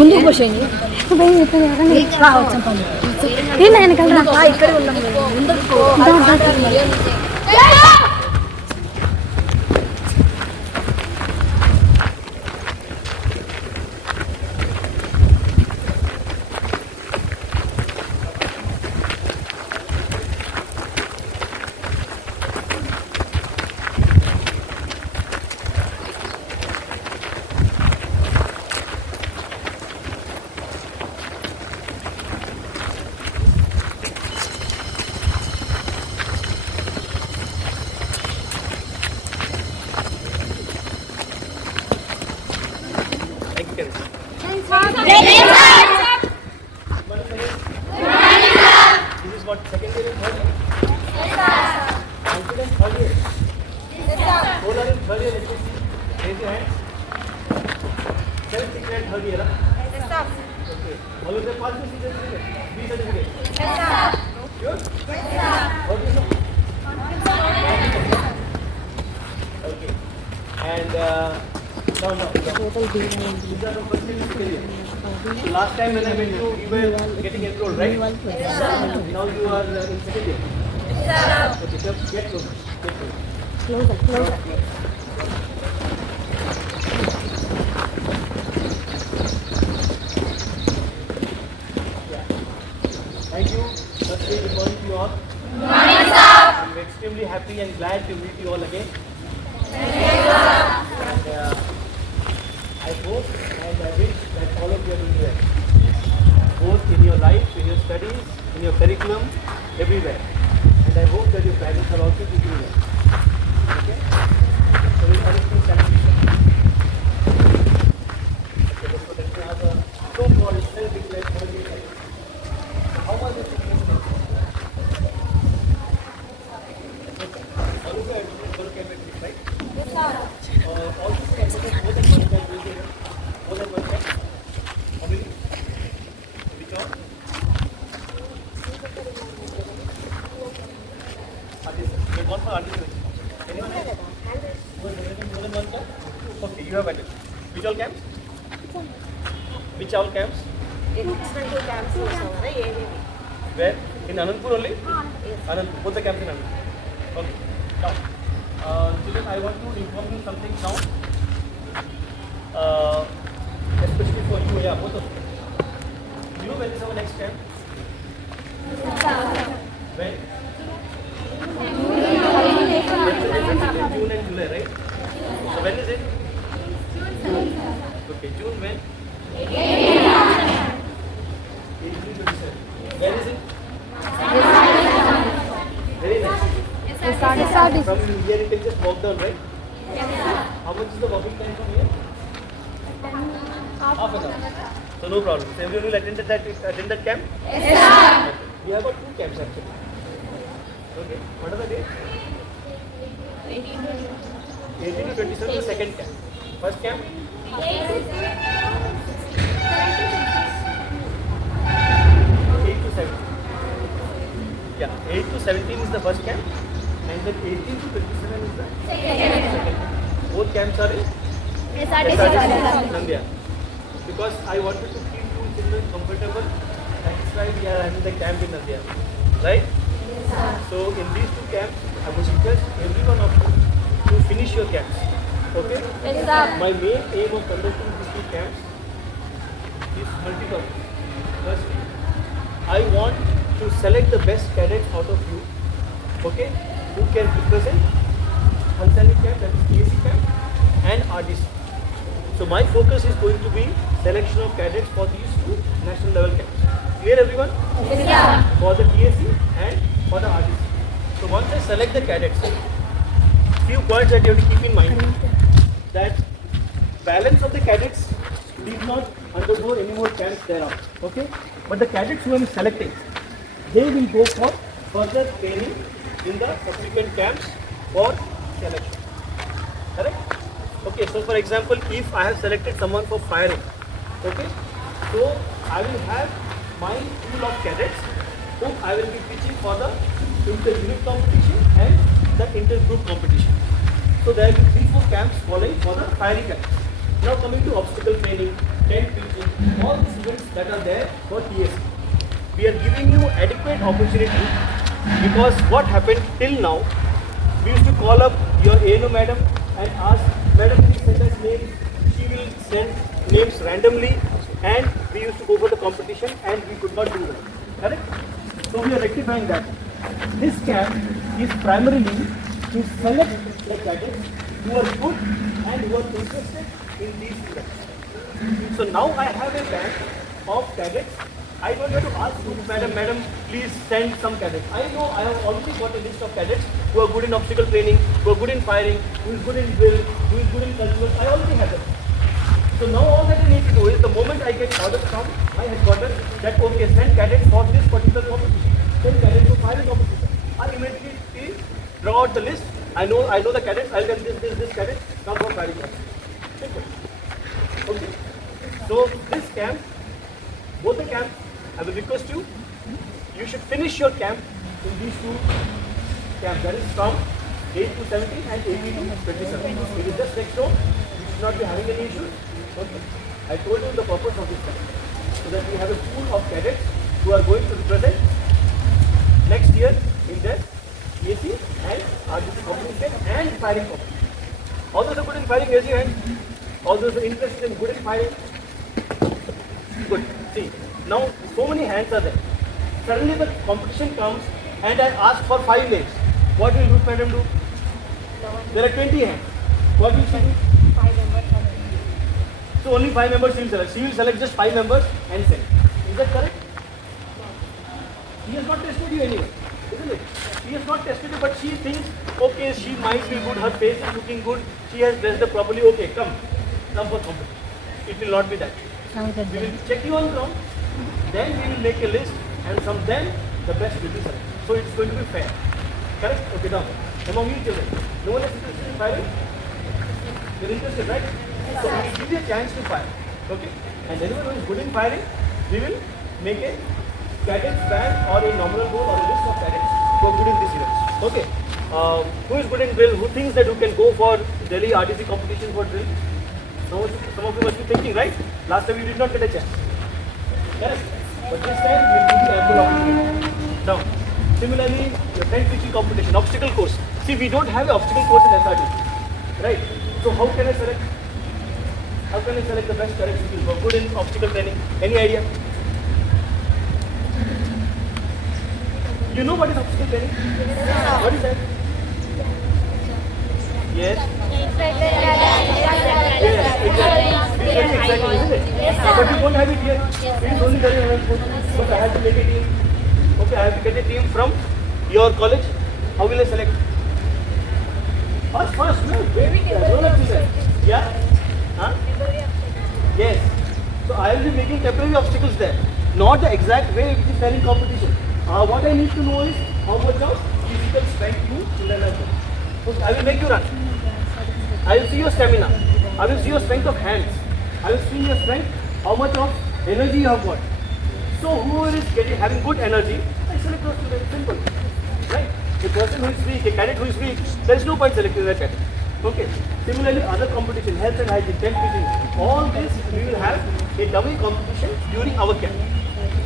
ముందుకు పోసేయండి ఇక్కడ ఉన్నాం ముందుకు Last time when I met you, you were getting enrolled, right? Now you are in second year. Okay, so get closer. Closer. Yeah. Thank you. First day, good morning to you all. Good morning, sir. I'm extremely happy and glad to meet you all again. Thank you, sir. And, I hope and I wish that all of you are doing well, both in your life, in your studies, in your curriculum, everywhere. And I hope that your parents are also doing well. Okay? So we are in celebration. Okay, let's have a so-called self-declared holiday. How was it? All of you are going to right? Yes, sir. Also, more than one time. More than one time? How many? Which one? There's one for artist. Anyone else? More than one time? Okay, you have attended. Which all camps? Which all camps? two camps. Where? In Anandpur only? Yes. Anandpur. Both the camps in Anandpur. Okay. Now, children, I want to inform you something now. Especially for you, yeah, both of you. You know when is our next camp? When? June and July, right? So when is it? June. Okay, June when? 1827. When is it? Very nice. From here you can just walk down, right? How much is the walking time from here? Half an hour. So no problem. So everyone will attend that camp? Yes, sir. Okay. We have got 2 camps actually. Okay. What are the dates? 18 to 27 the second camp. First camp? 8 to 17. Yeah, 8 to 17 is the first camp. And then 18 to 27 is the second camp. Both camps are in SRTC Nandia. Because I wanted to keep you children comfortable, that's why we are having the camp in Nandia. Right? Yes, so in these 2 camps, I would request every one of you to finish your camps. Okay? Yes, my main aim of conducting these 2 camps is multi-purpose. Firstly, I want to select the best cadets out of you, okay, who can represent Hansani camp, that is TAC camp, and RDC. So my focus is going to be selection of cadets for these 2 national level camps. Clear everyone? Yes, sir. For the TAC and for the RDC. So once I select the cadets, few points that you have to keep in mind. That balance of the cadets did not undergo any more camps thereafter. Okay? But the cadets who I am selecting, they will go for further training in the subsequent camps for selection. Correct? Okay, so for example, if I have selected someone for firing, okay, so I will have my pool of cadets whom I will be teaching for the inter-unit competition and the inter-group competition. So there will be 3-4 camps following for the firing cadets. Now coming to obstacle training, tent pitching, all these events that are there for TSC. We are giving you adequate opportunity because what happened till now, we used to call up your ANO madam and ask, madam, please send us names. She will send names randomly and we used to go for the competition and we could not do that. Correct? So we are rectifying that. This camp is primarily to select the cadets who are good and who are interested in these events. So now I have a bank of cadets. I don't have to ask you, madam, please send some cadets. I know I have already got a list of cadets who are good in obstacle training, who are good in firing, who is good in drill, who is good in cultural. I already have them. So now all that I need to do is the moment I get orders from my headquarters that okay, send cadets for this particular competition, send cadets for firing competition. I immediately draw out the list. I know the cadets. I'll get this cadet come for firing competition. Simple. Okay. So this camp, both the camps, I will request you. You should finish your camp in these two camps. That is from 8 to 17 and 18 to 27. It is just next door. You should not be having any issues. Okay. I told you the purpose of this camp, so that we have a pool of cadets who are going to represent next year in their TSC and RGC competition and firing competition. All those are good in firing, raise your hand. All those are interested in good in firing. Good. See, now so many hands are there. Suddenly the competition comes and I ask for 5 names. What will Ruth madam do? There are 20 hands. What will she do? 5 members. So only 5 members she will select. She will select just 5 members and send. Is that correct? She has not tested you anyway, isn't it? She has not tested you, but she thinks, okay, she might be good, her face is looking good, she has dressed up properly, okay, come for competition. It will not be that. We will check you on ground, then we will make a list, and from then the best will be selected. So it's going to be fair. Correct? Okay, now, among you children, no one is interested in firing? You're interested, right? So we will give you a chance to fire. Okay? And anyone who is good in firing, we will make a cadets band or a nominal roll or a list of cadets who are good in this event. Okay? Who is good in drill? Who thinks that who can go for Delhi RTC competition for drill? Some of you must be thinking, right? Last time you did not get a chance. Correct? But this time we will give you ample opportunity. Now, similarly, your tent pitching competition, obstacle course. See, we don't have an obstacle course in SRT. Right? So how can I select? How can I select the best cadets who are good in obstacle training? Any idea? You know what is obstacle training? What is that? Yes. Yes, exactly, isn't it? But you don't have it here. It is only very helpful. So I have to make a team. Okay, I have to get a team from your college. How will I select? First, no. Yeah? Huh? Yes. So I will be making temporary obstacles there. Not the exact way which is done in competition. What I need to know is how much of physical strength you children have. Okay, I will make you run. I will see your stamina. I will see your strength of hands. I will see your strength, how much of energy you have got. So whoever is having good energy, I select those students. Simple. Right? A person who is weak, a cadet who is weak, there is no point selecting that cadet. Okay. Similarly, other competition, health and hygiene, tent pitching, all this we will have a dummy competition during our camp.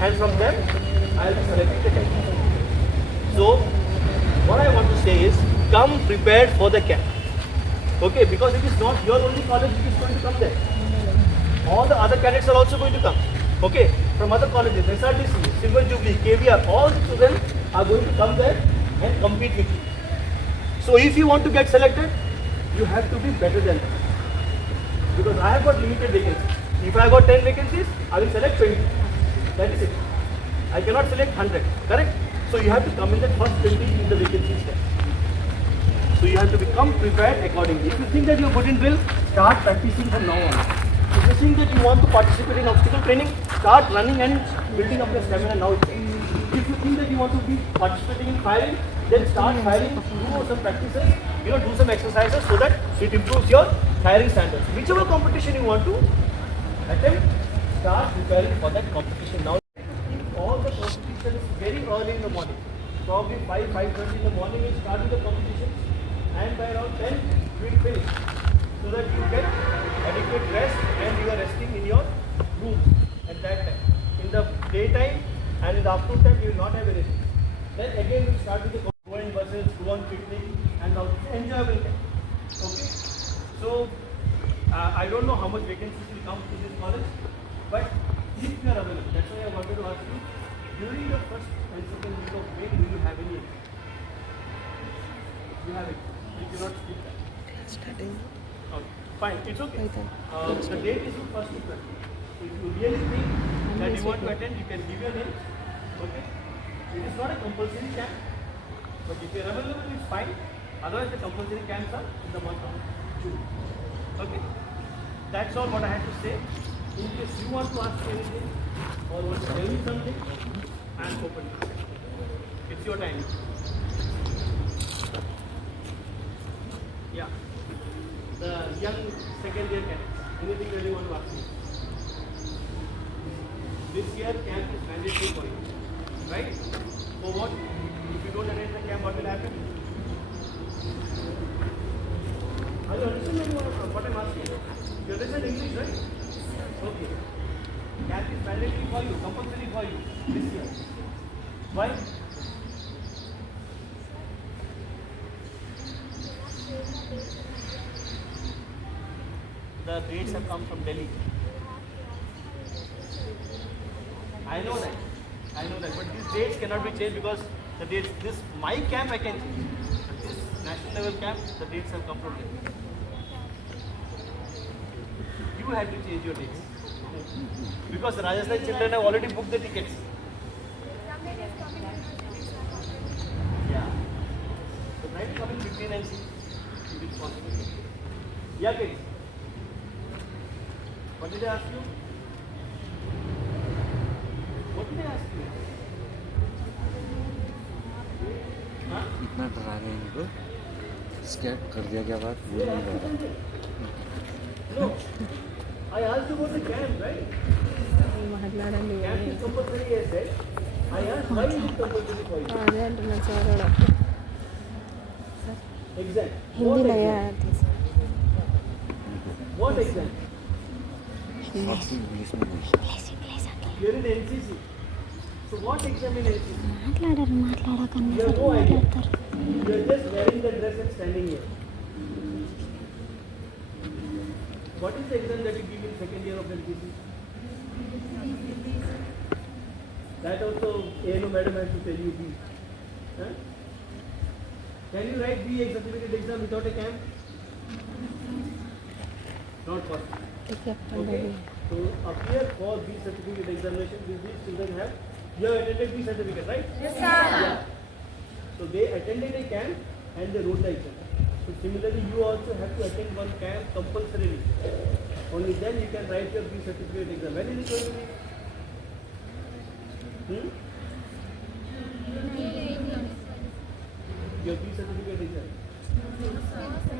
And from them, I will be selecting the cadet. So, what I want to say is, come prepared for the camp. Okay, because it is not your only college which is going to come there. All the other cadets are also going to come. Okay, from other colleges, SRTC, Silver Jubilee, KVR, all the children are going to come there and compete with you. So if you want to get selected, you have to be better than them. Because I have got limited vacancies. If I have got 10 vacancies, I will select 20. That is it. I cannot select 100. Correct? So you have to come in the first 20 in the vacancies there. So you have to become prepared accordingly. If you think that you are good in drill, start practicing from now on. If you think that you want to participate in obstacle training, start running and building up your stamina now. If you think that you want to be participating in firing, then start firing, do some practices, do some exercises so that it improves your firing standards. Whichever competition you want to attempt, start preparing for that competition now. All the competitions very early in the morning. Probably 5:30 in the morning we'll start with the competitions and by around 10 we'll finish. So that you get adequate rest and you are resting in your rooms at that time. In the daytime and in the afternoon time, you will not have anything. Then again, we start with the go in buses, go on picnic, and now enjoyable camp. Okay. So I don't know how much vacancies will come to this college, but if you are available, that's why I wanted to ask you, during the first and second week of May, do you have any exam? You have it. You cannot skip that. Starting. Okay. Fine, it's okay. Python. The date is from 1st to 20th. If you really think that you want to attend, you can give your name. Okay. It is not a compulsory camp, but if you are available, it's fine. Otherwise, the compulsory camps are in the month of June. Okay. That's all what I had to say. In case you want to ask me anything or want to tell me something, I am open. It's your time. Yeah. The young second year camp. Anything that you want to ask me? This year camp is mandatory for you. Right? For what? If you don't attend the camp, what will happen? Are you understanding what I'm asking? You understand English, right? Okay. Camp is mandatory for you, compulsory for you this year. Why? The dates have come from Delhi. I know that, but these dates cannot be changed because the dates, this my camp I can change, but this national level camp, the dates have come from Delhi. You had to change your dates because the Rajasthan children have already booked the tickets. Yeah. So try to come in between and see if it's possible. Yeah, kids. What did I ask you? What did I ask you? Huh? इतना डरा रहे हैं इनको स्कैट कर दिया क्या बात वो नहीं रह रहा No. I asked you about the camp, right? మాట్లాడండి Camp is compulsory, I said. I asked why is it compulsory for you? అదే అంటున్నాను సార్ అలా Exam. హిందీలో What exam? आपको इंग्लिश में बोलते You're in NCC. So what exam in NCC? మాట్లాడకన్నా You have no idea. You're just wearing the dress and standing here. What is the exam that you give in second year of NCC? That also ANO madam has to tell you. Huh? Can you write BA certificate exam without a camp? Not possible. Okay. So appear for B certificate examination. These children have. You have attended B certificate, right? Yes, sir. Yeah. So they attended a camp and they wrote the exam. So similarly, you also have to attend one camp compulsorily. Only then you can write your B certificate exam. When is it going to be? Your B certificate exam.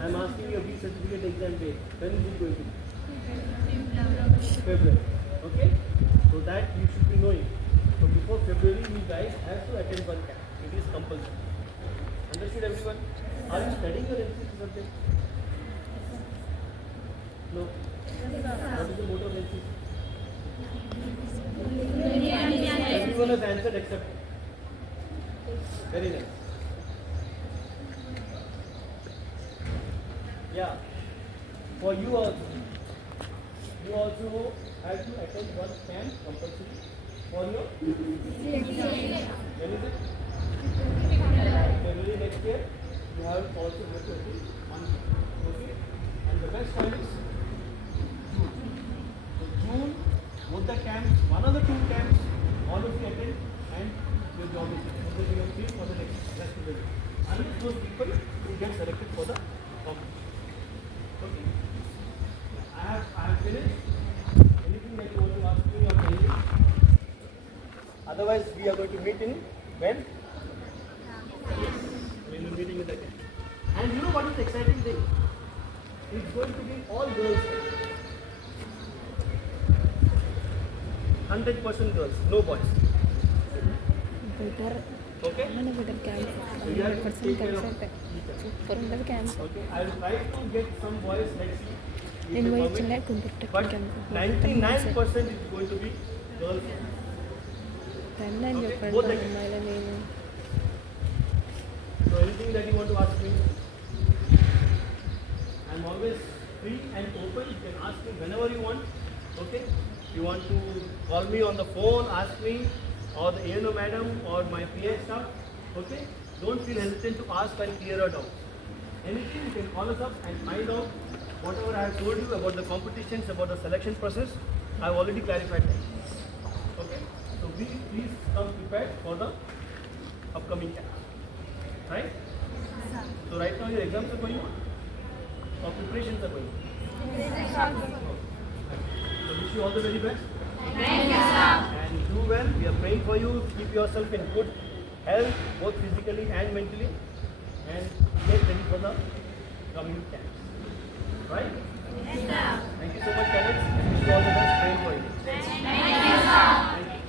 I am asking your B certificate exam date. When is it going to be? February. Okay? So that you should be knowing. So before February, you guys have to attend one camp. It is compulsory. Understood everyone? Are you studying your NCC subject? No. What is the motto of NCC? Everyone has answered except. Very nice. Yeah. For you also have to attend one camp compulsory for your when is it? February next year. You have also have to attend one camp. Okay? And the best time is June. So June, both the camps, one of the two camps, all of you attend and your job is done. So you have paid for the next rest of the day. Unless those people who get selected for the competition. Okay. I have finished. Anything that you want to ask me or tell me? Otherwise, we are going to meet in when? We will be meeting in the camp. And you know what is the exciting thing? It's going to be all girls. 100% girls, no boys. Better Okay? చాలా better camp So you have to take care of కలిసి each other. Super ఉంటుంది camp Okay, I will try to get some boys. Let's see నేను can పోయి come in. చిన్న computer But camp 99% is going to be girls. రండి అని చెప్పండి both the- అమ్మాయిల నేను So anything that you want to ask me, I'm always free and open. You can ask me whenever you want. Okay? You want to call me on the phone, ask me, or the ANO madam or my PA staff. Okay? Don't feel hesitant to ask and clear your doubts. Anything you can call us up and find out whatever I have told you about the competitions, about the selection process. I have already clarified that. Okay? So please come prepared for the upcoming camp. Right? So right now your exams are going on? Or preparations are going on? So wish you all the very best. Thank you, sir. And do well. We are praying for you. Keep yourself in good health, both physically and mentally. And get ready for the coming camps. Right? Yes, sir. Thank you so much, cadets. Wish you all the best. Praying for you. Thank you, sir. Thank you.